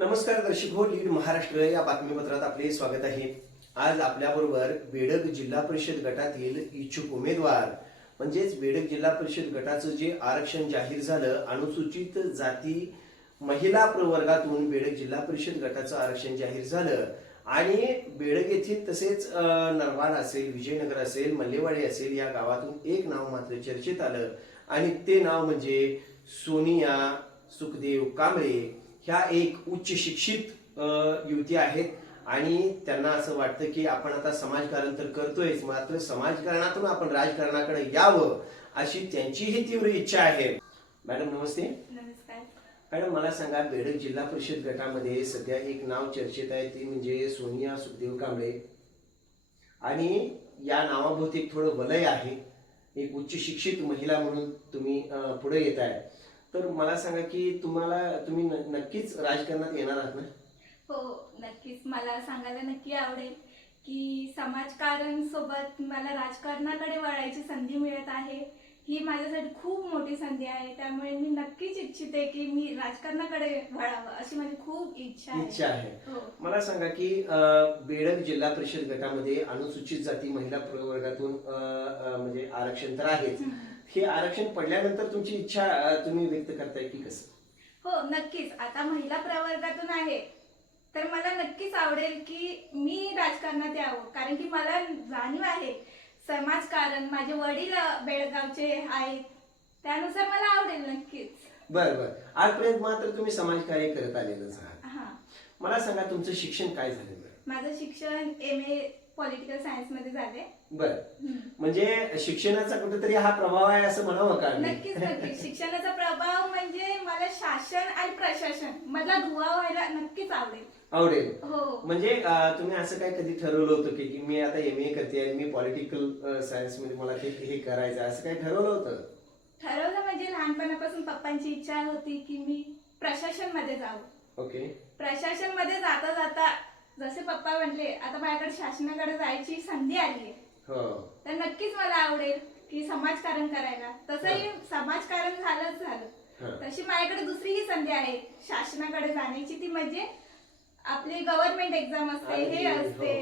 नमस्कार दर्शक हो, लीड महाराष्ट्र या बातमीपत्रात आपले स्वागत आहे। आज आपल्याबरोबर बेडग जिल्हा परिषद गटातील इच्छुक उमेदवार म्हणजेच बेडग जिल्हा परिषद गटाचं जे आरक्षण जाहीर झालं, अनुसूचित जाती महिला प्रवर्गातून बेडग जिल्हा परिषद गटाचं आरक्षण जाहीर झालं आणि बेडग येथील तसेच नरवाड असेल, विजयनगर असेल, मल्लेवाडी असेल या गावातून एक नाव मात्र चर्चेत आलं आणि ते नाव म्हणजे सोनिया सुखदेव कांबळे। ह्या एक उच्च शिक्षित युवती आहेत आणि त्यांना असं वाटतं की आपण आता समाजकारण तर करतोयच, मात्र समाजकारणातून आपण राजकारणाकडे यावं अशी त्यांचीही तीव्र इच्छा आहे। मॅडम नमस्ते। नमस्कार मॅडम मला सांगा, बेडग जिल्हा परिषद गटामध्ये सध्या एक नाव चर्चेत आहे, ती म्हणजे सोनिया सुखदेव कांबळे आणि या नावाभोवती थोडं वलय आहे। एक उच्च शिक्षित महिला म्हणून तुम्ही पुढे येत आहे, तर मला सांगा की तुम्ही नक्कीच राजकारणात येणार आहात ना? हो नक्कीच, मला सांगायला नक्की आवडेल की समाजकारण सोबत मला राजकारणाकडे वळायची संधी मिळत आहे। ही माझ्यासाठी खूप मोठी संधी आहे, त्यामुळे मी नक्कीच इच्छिते की मी राजकारणाकडे वळावं अशी माझी खूप इच्छा आहे। हो। मला सांगा की बेडग जिल्हा परिषद गटामध्ये अनुसूचित जाती महिला प्रवर्गातून म्हणजे आरक्षण तर आहेच, हे आरक्षण पडल्यानंतर तुमची इच्छा तुम्ही व्यक्त करताय की कसं? हो नक्कीच, आता महिला प्रवर्गातून आहे तर मला नक्कीच आवडेल की मी राजकारणात यावं, कारण की मला जाणीव आहे समाजकारण, माझे वडील बेळगावचे आहेत, त्यानुसार मला आवडेल नक्कीच। बर, आजपर्यंत मात्र तुम्ही समाजकार्य करत आलेलंच आहात। मला सांगा तुमचं शिक्षण काय झालेलं? माझं शिक्षण MA पॉलिटिकल सायन्स मध्ये झाले। बर, म्हणजे शिक्षणाचा कुठेतरी हा प्रभाव आहे असं म्हणावं का? नक्कीच नक्कीच, शिक्षणाचा प्रभाव म्हणजे मला शासन आणि प्रशासन मधला दुवा व्हायला नक्कीच आवडेल। हो, म्हणजे तुम्ही असं काय कधी ठरवलं होतं की मी आता MA करते आणि मी पॉलिटिकल सायन्स मध्ये मला हे करायचं, असं काय ठरवलं होतं? ठरवलं म्हणजे लहानपणापासून पप्पांची इच्छा होती की मी प्रशासन मध्ये जावं। ओके। प्रशासन मध्ये जाता जाता जसे पप्पा म्हणले आता माझ्याकडे शासनाकडे जायची संधी आली आहे, तर नक्कीच मला आवडेल की समाजकारण करायला। तसंही समाजकारण झालं, तशी माझ्याकडे दुसरीही संधी आहे शासनाकडे जाण्याची, ती म्हणजे आपली गव्हर्नमेंट एक्झाम असते, हे असते,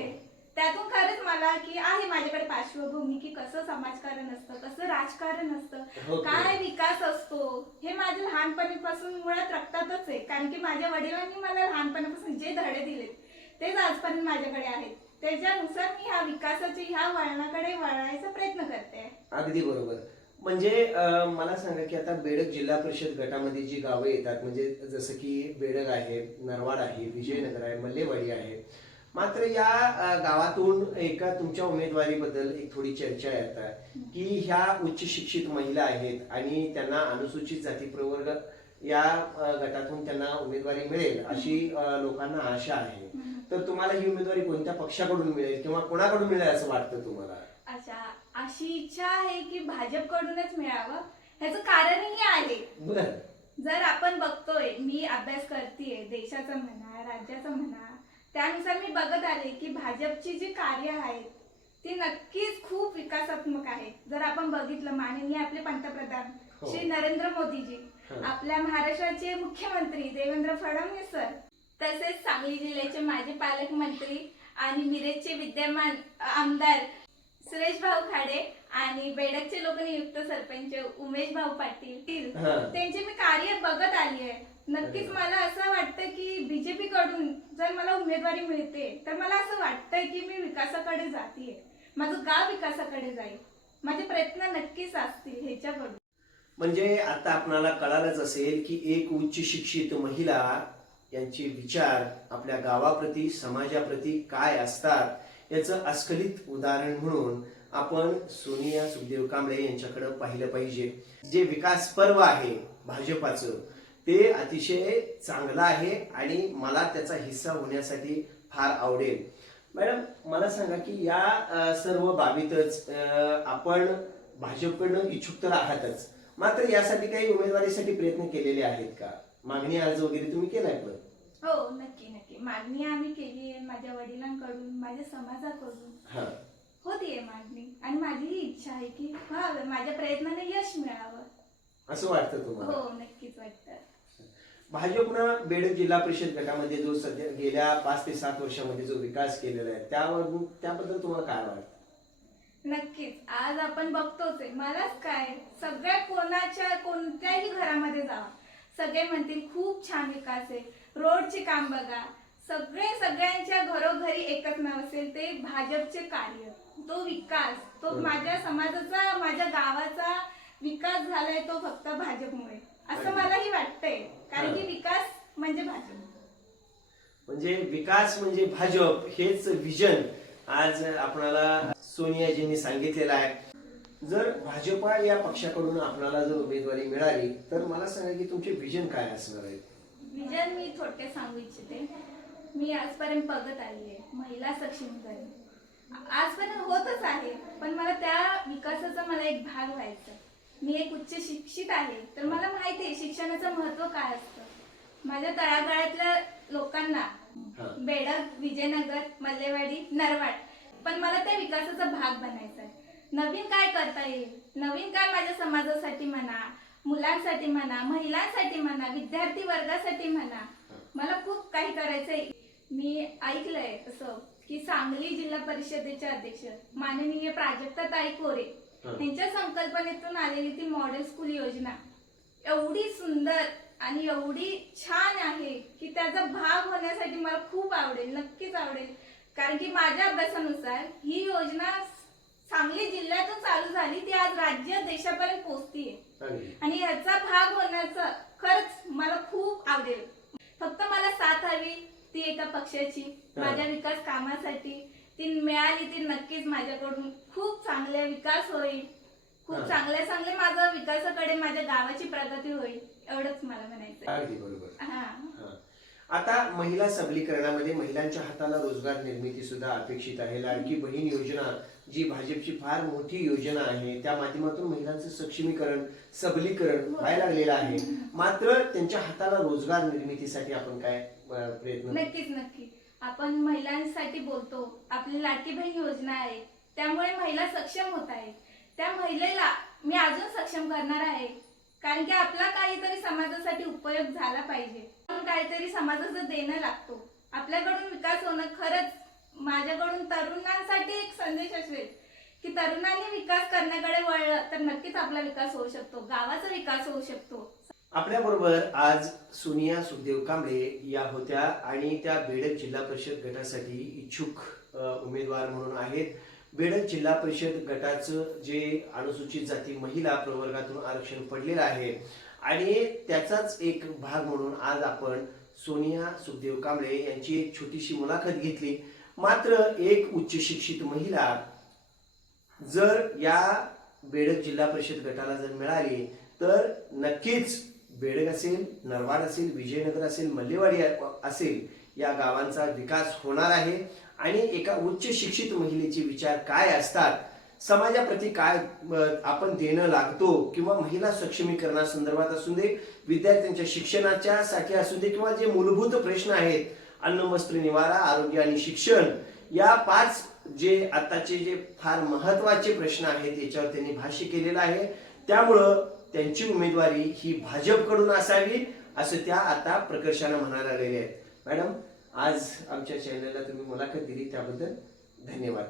त्यातून खरंच मला की आहे माझ्याकडे पार्श्वभूमी की कसं समाजकारण असतं, कसं राजकारण असतं, काय विकास असतो, हे माझ्या लहानपणीपासून मुळात रक्तातच आहे। कारण की माझ्या वडिलांनी मला लहानपणापासून जे धडे दिलेत तेच आजपर्यंत माझ्याकडे आहेत, त्याच्यानुसार मी ह्या विकासाची ह्या वळणाकडे वळायचा प्रयत्न करते। अगदी बरोबर। म्हणजे मला सांगा की आता बेडग जिल्हा परिषद गटामध्ये जी गावं येतात, म्हणजे जसं की बेडग आहे, नरवाड आहे, विजयनगर आहे, मल्लेवाडी आहे, मात्र या गावातून एका तुमच्या उमेदवारीबद्दल एक थोडी चर्चा येतात की ह्या उच्च शिक्षित महिला आहेत आणि त्यांना अनुसूचित जाती प्रवर्ग या गटातून त्यांना उमेदवारी मिळेल अशी लोकांना आशा आहे। तर तुम्हाला ही उमेदवारी कोणत्या पक्षाकडून मिळेल किंवा कोणाकडून मिळेल असं वाटतं तुम्हाला? अच्छा, अशी इच्छा आहे की भाजपकडूनच मिळावं, ह्याचं कारणही आहे। जर आपण बघतोय, मी अभ्यास करतेय देशाचा म्हणा, राज्याचा म्हणा, त्यानुसार मी बघत आले की भाजपची जी कार्य आहेत ती नक्कीच खूप विकासात्मक आहेत। जर आपण बघितलं, माननीय आपले पंतप्रधान श्री नरेंद्र मोदीजी, आपल्या महाराष्ट्राचे मुख्यमंत्री देवेंद्र फडणवीस सर, तसेच सांगली जिल्ह्याचे माजी पालकमंत्री आणि मिरजचे विद्यमान आमदार सुरेश भाऊ खाडे आणि बेडगचे लोकनियुक्त सरपंच उमेश भाऊ पाटील, त्यांचे मी कार्य बघत आली आहे। नक्कीच मला असं वाटतं की बीजेपी कडून जर मला उमेदवारी मिळते तर मला असं वाटतंय की मी विकासाकडे जातीये, माझं गाव विकासाकडे जाईल, माझे प्रयत्न नक्कीच असतील ह्याच्याकडून। म्हणजे आता आपल्याला कळालंच असेल की एक उच्च शिक्षित महिला यांचे विचार आपल्या गावाप्रती, समाजाप्रती काय असतात याचं अस्खलित उदाहरण म्हणून आपण सोनिया सुखदेव कांबळे यांच्याकडे पाहिलं पाहिजे। जे विकास पर्व आहे भाजपाचं ते अतिशय चांगलं आहे आणि मला त्याचा हिस्सा होण्यासाठी फार आवडेल। मॅडम मला सांगा की या सर्व बाबीतच आपण भाजपकडून इच्छुक तर आहातच, मात्र यासाठी काही उमेदवारीसाठी प्रयत्न केलेले आहेत का? मागणी अर्ज वगैरे तुम्ही केलाय पण? हो नक्की नक्की, मागणी आम्ही केली आहे माझ्या वडिलांकडून, माझ्या समाजाकडून होतीये मागणी, आणि माझी ही इच्छा आहे की व्हावं, माझ्या प्रयत्नाने यश मिळावं असं वाटतं तुम्हाला? हो नक्कीच वाटतं। भाजपनं बेडग जिल्हा परिषद गटामध्ये जो सध्या गेल्या 5 ते 7 वर्षामध्ये जो विकास केलेला आहे त्याबद्दल तुम्हाला काय वाटतं? नक्कीच आज आपण बघतोच आहे. मलाच काय सगळ्या कोणत्याही घरामध्ये जावा सगळे म्हणतील खूप छान विकास आहे. रोडचे काम बघा, सगळ्यांच्या घरोघरी एकच नाव असेल ते भाजपचे कार्य, तो विकास, तो माझ्या समाजाचा, माझ्या गावाचा विकास झालाय तो फक्त भाजपमुळे असं मलाही वाटतंय. कारण की विकास म्हणजे भाजप, म्हणजे विकास म्हणजे भाजप हेच विजन आज आपणाला सोनियाजींनी सांगितलेलं आहे. जर भाजपा या पक्षाकडून आपल्याला जर उमेदवारी मिळाली तर मला सांगा की तुमचे विजन काय असणार आहे? विजन मी थोडक्यात सांगू इच्छिते. मी आजपर्यंत बघत आली आहे महिला सक्षमीकरण, आजपर्यंत होतच आहे, पण मला त्या विकासाचा मला एक भाग व्हायचा. मी एक उच्च शिक्षित आहे तर मला माहिती आहे शिक्षणाचं महत्व काय असतं. माझ्या तळागाळातल्या लोकांना बेडग, विजयनगर, मल्लेवाडी, नरवाड, पण मला त्या विकासाचा भाग बनायचा आहे. नवीन काय करता येईल, नवीन काय माझ्या समाजासाठी म्हणा, मुलांसाठी म्हणा, महिलांसाठी म्हणा, विद्यार्थी वर्गासाठी म्हणा, मला खूप काही करायचंय. मी ऐकलंय असं की सांगली जिल्हा परिषदेचे अध्यक्ष माननीय प्राजक्ताताई कोरे यांच्या संकल्पनेतून आलेली ती मॉडेल स्कूल योजना एवढी सुंदर आणि एवढी छान आहे की त्याचा भाग होण्यासाठी मला खूप आवडेल, नक्कीच आवडेल. कारण की माझ्या अभ्यासानुसार ही योजना सांगली जिल्ह्यातून चालू झाली, ती आज राज्य देशापर्यंत पोहोचतीये आणि याचा भाग होण्याचं खरंच मला खूप आवडेल. फक्त मला साथ हवी ती एका पक्षाची, माझ्या विकास कामासाठी ती मिळाली ती नक्कीच माझ्याकडून खूप चांगले विकास होईल, खूप चांगले माझ्या विकासाकडे माझ्या गावाची प्रगती होईल, एवढंच मला म्हणायचं. अगदी बरोबर. आता महिला सबलीकरणामध्ये महिलांच्या हाताला रोजगार निर्मिती सुद्धा अपेक्षित आहे. लाडकी बहीण योजना जी भाजपची फार मोठी योजना आहे, त्या माध्यमातून महिलांचं सक्षमीकरण, सबलीकरण व्हायला लागलेलं आहे. मात्र त्यांच्या हाताला रोजगार निर्मितीसाठी आपण काय प्रयत्न? नक्की आपण महिलांसाठी बोलतो, आपली लाडकी बहीण योजना आहे, त्यामुळे महिला सक्षम होत आहे. त्या महिलेला मी अजून सक्षम करणार आहे. कारण की आपला काहीतरी समाजासाठी उपयोग झाला पाहिजे, काहीतरी समाजाचं देणं लागतो. आपल्याकडून विकास होणं खरंच माझ्याकडून तरुणांसाठी एक संदेश असेल की तरुणांनी विकास करण्याकडे वळलं तर नक्कीच आपला विकास होऊ शकतो, गावाचा विकास होऊ शकतो. आपल्या बरोबर आज सोनिया सुखदेव कांबळे या होत्या आणि त्या बेडग जिल्हा परिषद गटासाठी इच्छुक उमेदवार म्हणून आहेत. बेडग जिल्हा परिषद गटाचं जे अनुसूचित जाती महिला प्रवर्गातून आरक्षण पडलेलं आहे आणि त्याचाच एक भाग म्हणून आज आपण सोनिया सुखदेव कांबळे यांची एक छोटीशी मुलाखत घेतली. मात्र एक उच्च शिक्षित महिला जर या बेडग जिल्हा परिषद गटाला जर मिळाली तर नक्कीच बेडग असेल, नरवाड असेल, विजयनगर असेल, मल्लेवाडी असेल या गावांचा विकास होणार आहे. आणि एका उच्च शिक्षित महिलेचे विचार काय असतात, समाजाप्रती काय आपण देणं लागतो, किंवा महिला सक्षमीकरणासंदर्भात असू दे, विद्यार्थ्यांच्या शिक्षणाच्या साठी असू दे, किंवा जे मूलभूत प्रश्न आहेत अन्न, वस्त्र, निवारा, आरोग्य आणि शिक्षण, या 5 जे आताचे जे फार महत्वाचे प्रश्न आहेत याच्यावर त्यांनी भाष्य केलेलं आहे. त्यामुळं त्यांची उमेदवारी ही भाजपकडून असावी असं त्या आता प्रकर्षानं म्हणायला लागलेले आहेत. मॅडम, आज आमच्या चॅनलला तुम्ही मुलाखत दिली त्याबद्दल धन्यवाद.